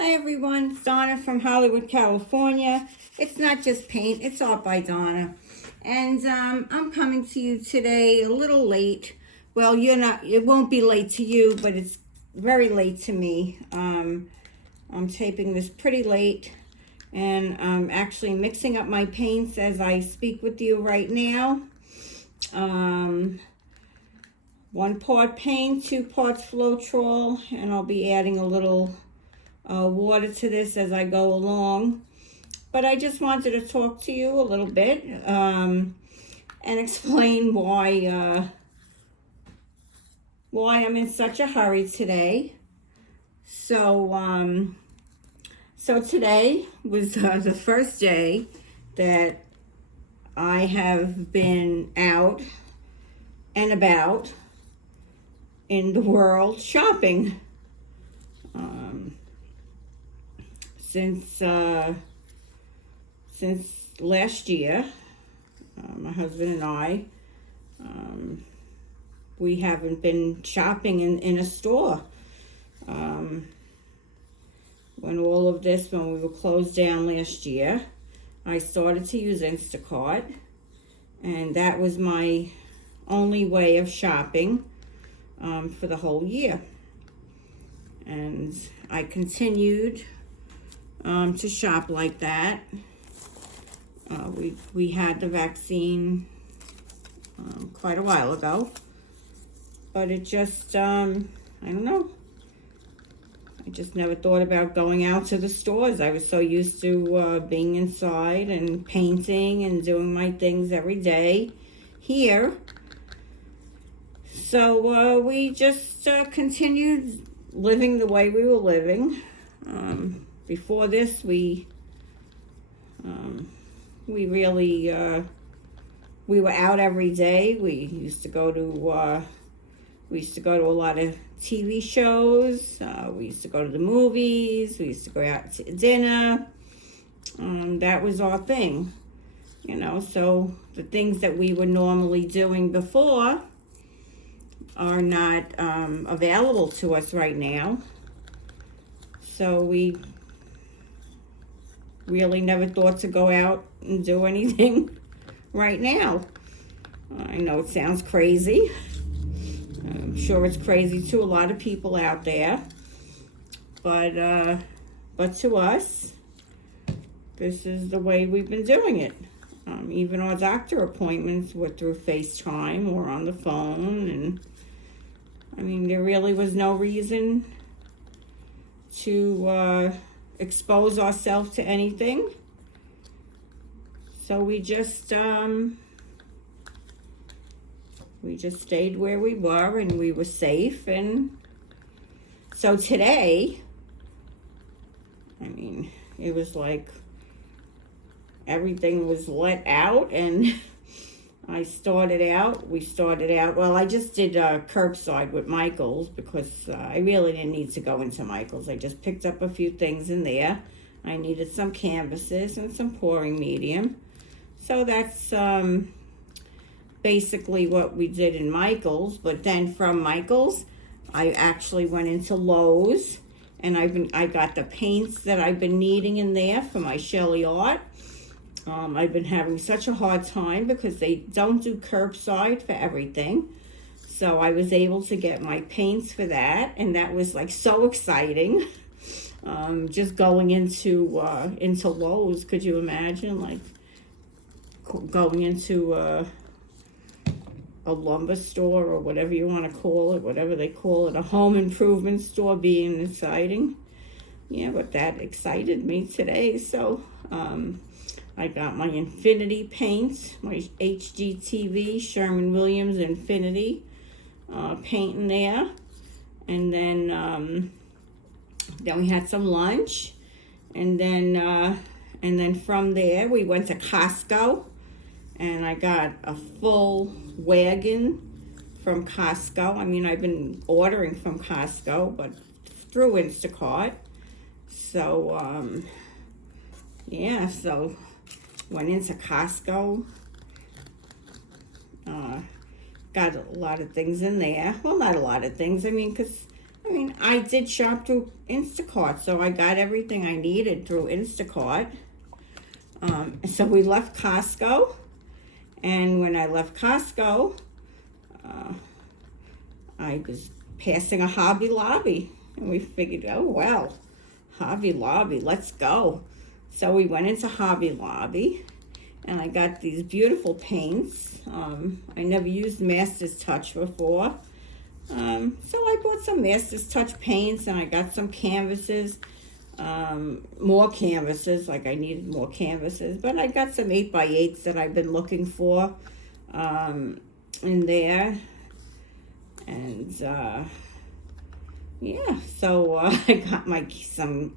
Hi everyone, it's Donna from Hollywood, California. It's not just paint, it's Art by Donna. And I'm coming to you today a little late. Well, it won't be late to you, but it's very late to me. I'm taping this pretty late, and I'm actually mixing up my paints as I speak with you right now. 1 part paint, 2 parts Floetrol, and I'll be adding a little water to this as I go along. But I just wanted to talk to you a little bit and explain why I'm in such a hurry today. So today was the first day that I have been out and about in the world shopping. Since last year, my husband and I, we haven't been shopping in a store. When we were closed down last year, I started to use Instacart, and that was my only way of shopping for the whole year. And I continued to shop like that. We had the vaccine quite a while ago, but it just, I don't know. I just never thought about going out to the stores. I was so used to being inside and painting and doing my things every day here. So we just continued living the way we were living. Before this, we really we were out every day. We used to go to a lot of TV shows. We used to go to the movies. We used to go out to dinner. That was our thing, you know. So the things that we were normally doing before are not available to us right now. So we really never thought to go out and do anything right now. I know it sounds crazy. I'm sure it's crazy to a lot of people out there. But to us, this is the way we've been doing it. Even our doctor appointments were through FaceTime or on the phone. And I mean, there really was no reason to expose ourselves to anything. So we just stayed where we were, and we were safe. And so today, I mean, it was like everything was let out, and we started out, well, I just did curbside with Michael's because I really didn't need to go into Michael's. I just picked up a few things in there. I needed some canvases and some pouring medium. So that's basically what we did in Michael's. But then from Michael's, I actually went into Lowe's, and I got the paints that I've been needing in there for my Shelee art. I've been having such a hard time because they don't do curbside for everything. So I was able to get my paints for that, and that was like so exciting. Just going into Lowe's, could you imagine, like going into a lumber store or whatever you want to call it, whatever they call it, a home improvement store, being exciting. Yeah, but that excited me today. So I got my Infinity paints, my HGTV Sherwin-Williams Infinity paint in there. And then we had some lunch. And then from there, we went to Costco. And I got a full wagon from Costco. I mean, I've been ordering from Costco, but through Instacart. So, yeah, so went into Costco. Got a lot of things in there. Well, not a lot of things. I mean, because I mean, I did shop through Instacart, so I got everything I needed through Instacart. So we left Costco, and when I left Costco, I was passing a Hobby Lobby, and we figured, oh, well, Hobby Lobby, let's go. So we went into Hobby Lobby, and I got these beautiful paints. I never used Master's Touch before. So I bought some Master's Touch paints, and I got some canvases, more canvases, like I needed more canvases, but I got some 8x8s that I've been looking for in there. And yeah, so I got some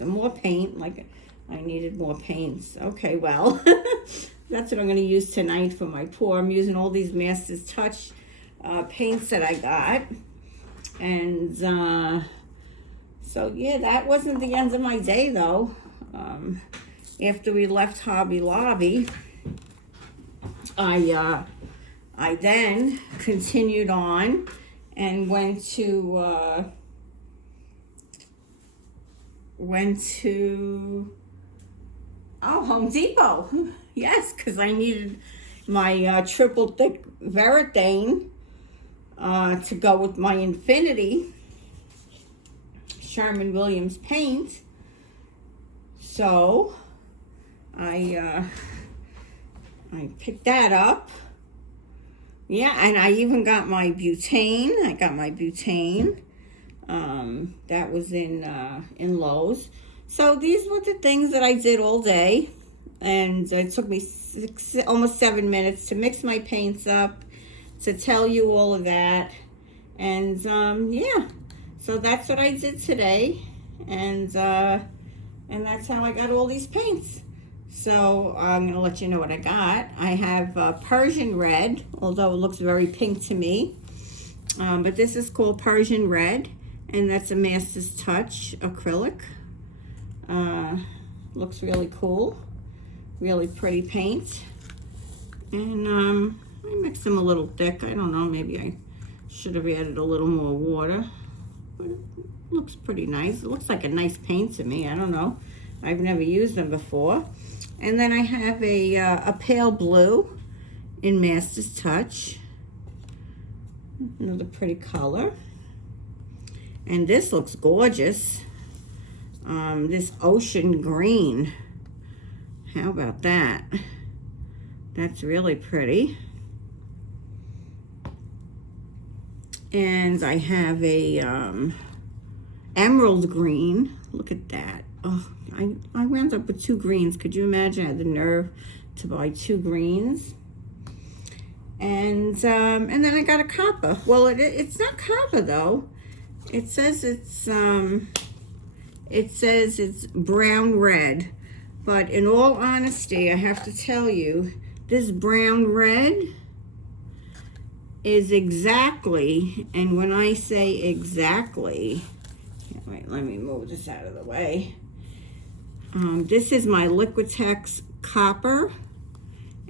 more paint, like I needed more paints. Okay, well, that's what I'm going to use tonight for my pour. I'm using all these Master's Touch paints that I got. And so yeah, that wasn't the end of my day though. After we left Hobby Lobby, I then continued on and went to Home Depot. Yes, because I needed my triple thick Varathane to go with my Infinity Sherwin-Williams paint. So I picked that up. Yeah, and I even got my butane. I got my butane. That was in Lowe's. So these were the things that I did all day, and it took me almost 7 minutes to mix my paints up, to tell you all of that. And yeah, so that's what I did today, and that's how I got all these paints. So I'm gonna let you know what I got. I have Persian Red, although it looks very pink to me, but this is called Persian Red, and that's a Master's Touch acrylic. Looks really cool, really pretty paint. And I mixed them a little thick. I don't know, maybe I should have added a little more water, but it looks pretty nice. It looks like a nice paint to me. I don't know, I've never used them before. And then I have a pale blue in Master's Touch, another pretty color. And this looks gorgeous. This ocean green. How about that? That's really pretty. And I have a emerald green. Look at that. Oh, I wound up with 2 greens. Could you imagine? I had the nerve to buy 2 greens. And then I got a copper. Well, it's not copper though. It says it's brown red. But in all honesty, I have to tell you, this brown red is exactly, and when I say exactly, wait, let me move this out of the way. This is my Liquitex copper,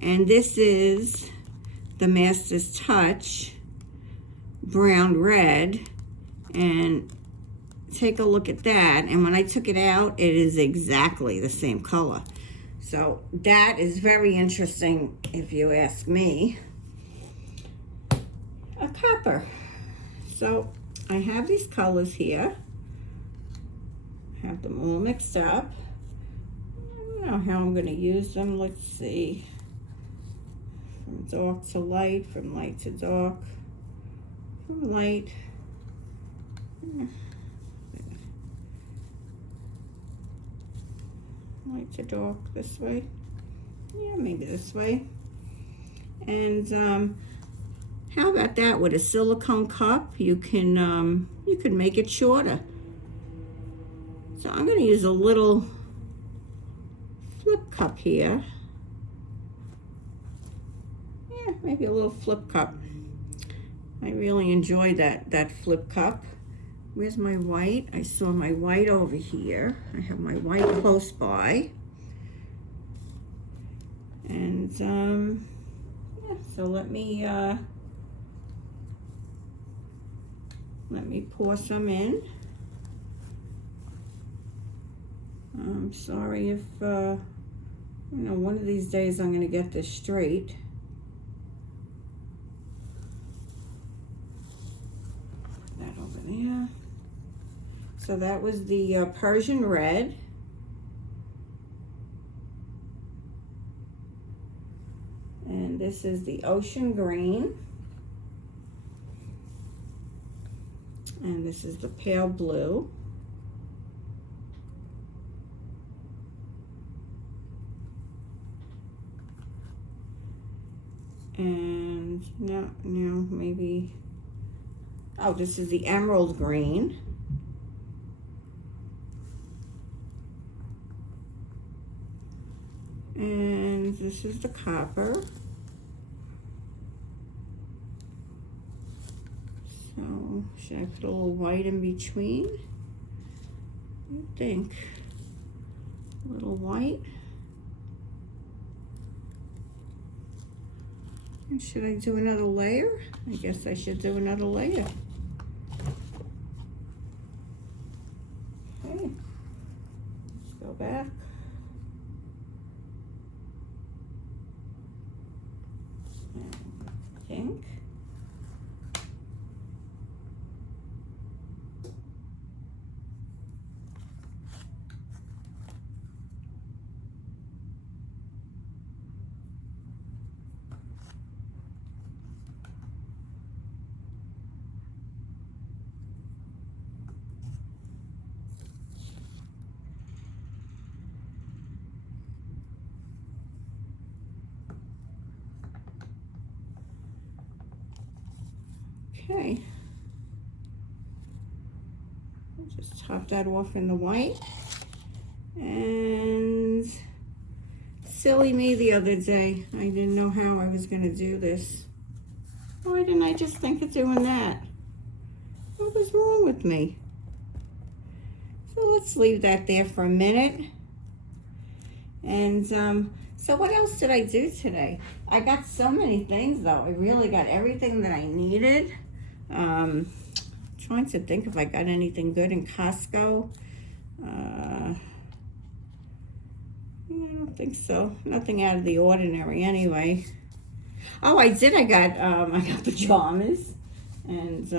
and this is the Master's Touch brown red, and take a look at that. And when I took it out, it is exactly the same color. So that is very interesting, if you ask me. A copper. So I have these colors here. Have them all mixed up. I don't know how I'm going to use them. Let's see. From dark to light, from light to dark, from light. Light to dark this way. Yeah, maybe this way. And how about that with a silicone cup? You can make it shorter. So I'm going to use a little flip cup here. Yeah, maybe a little flip cup. I really enjoy that flip cup. Where's my white? I saw my white over here. I have my white close by. And yeah, so let me Let me pour some in. I'm sorry if, you know, one of these days I'm going to get this straight. Put that over there. So that was the Persian Red. And this is the Ocean Green. And this is the Pale Blue. And no, maybe, oh, this is the Emerald Green. And this is the Copper. So, should I put a little white in between? You think? A little white. And should I do another layer? I guess I should do another layer. Okay. Let's go back. And pink. Okay, I'll just top that off in the white. And silly me the other day, I didn't know how I was going to do this. Why didn't I just think of doing that? What was wrong with me? So let's leave that there for a minute. And so what else did I do today? I got so many things though. I really got everything that I needed. Trying to think if I got anything good in Costco. Yeah, I don't think so. Nothing out of the ordinary anyway. Oh, I did. I got pajamas, and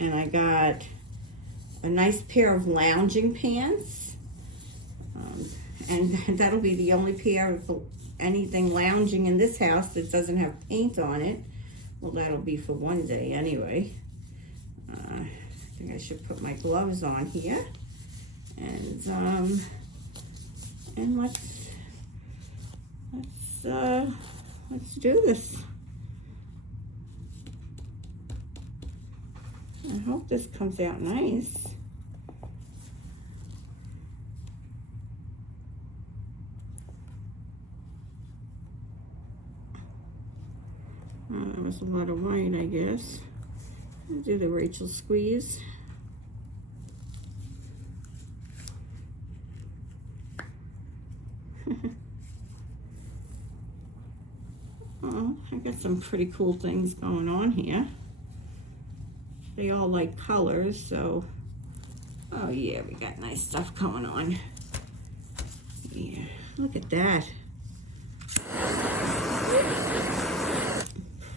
I got a nice pair of lounging pants. And that'll be the only pair of anything lounging in this house that doesn't have paint on it. Well, that'll be for one day anyway. I think I should put my gloves on here. And let's do this. I hope this comes out nice. That was a lot of white, I guess. I'll do the Rachel squeeze. Oh, I got some pretty cool things going on here. They all like colors, so, oh yeah, we got nice stuff going on. Yeah, look at that.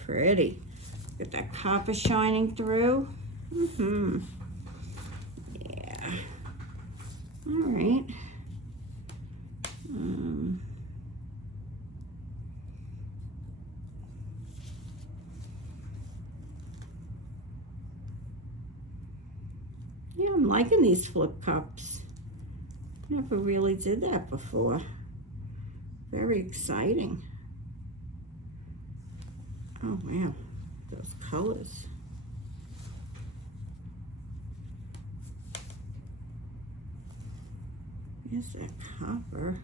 Pretty. Got that copper shining through. Yeah. All right. Yeah, I'm liking these flip cups. Never really did that before. Very exciting. Oh wow, those colors. Here's that copper.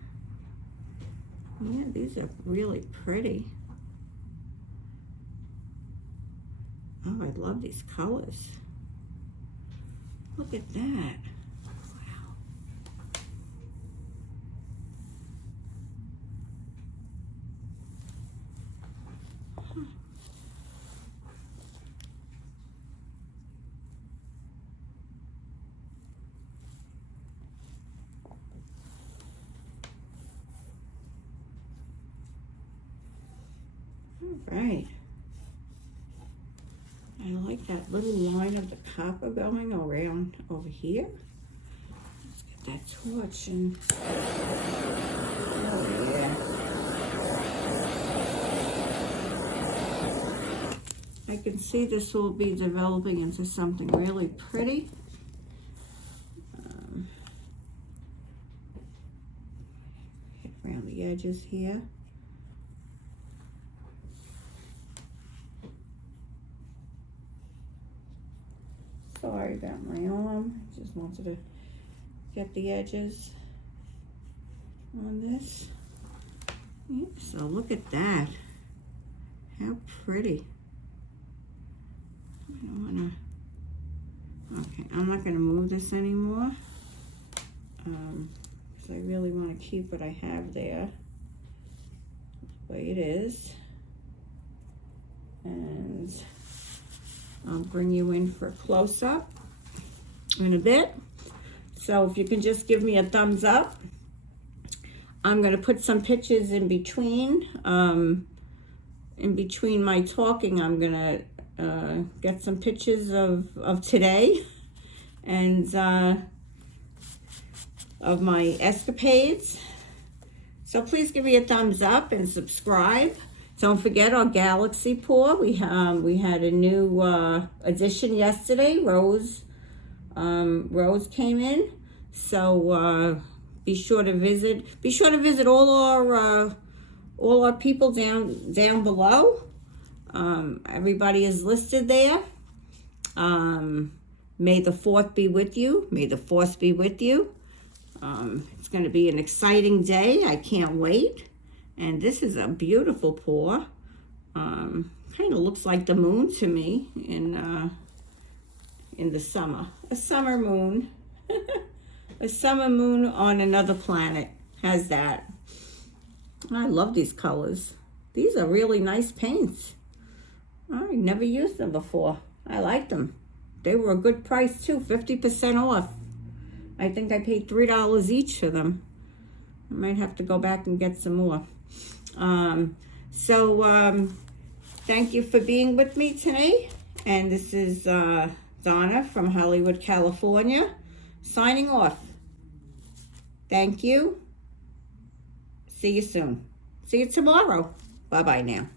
Yeah, these are really pretty. Oh, I love these colors. Look at that. Wow. Huh. right. I like that little line of the copper going around over here. Let's get that torch and, oh yeah. I can see this will be developing into something really pretty. Around the edges here. Sorry about my arm. Just wanted to get the edges on this. Yep, so look at that. How pretty. I don't wanna, okay, I'm not gonna move this anymore. Because I really want to keep what I have there the way it is. And I'll bring you in for a close-up in a bit. So if you can just give me a thumbs up. I'm going to put some pictures in between. In between my talking, I'm going to get some pictures of today and of my escapades. So please give me a thumbs up and subscribe. Don't forget our galaxy pour. We had a new addition yesterday. Rose came in. So be sure to visit. Be sure to visit all our people down below. Everybody is listed there. May the 4th be with you. May the 4th be with you. It's going to be an exciting day. I can't wait. And this is a beautiful pour. Kind of looks like the moon to me in the summer. A summer moon. A summer moon on another planet. How's that? I love these colors. These are really nice paints. I never used them before. I like them. They were a good price too, 50% off. I think I paid $3 each for them. I might have to go back and get some more. Thank you for being with me today. And this is Donna from Hollywood, California, signing off. Thank you. See you soon. See you tomorrow. Bye-bye now.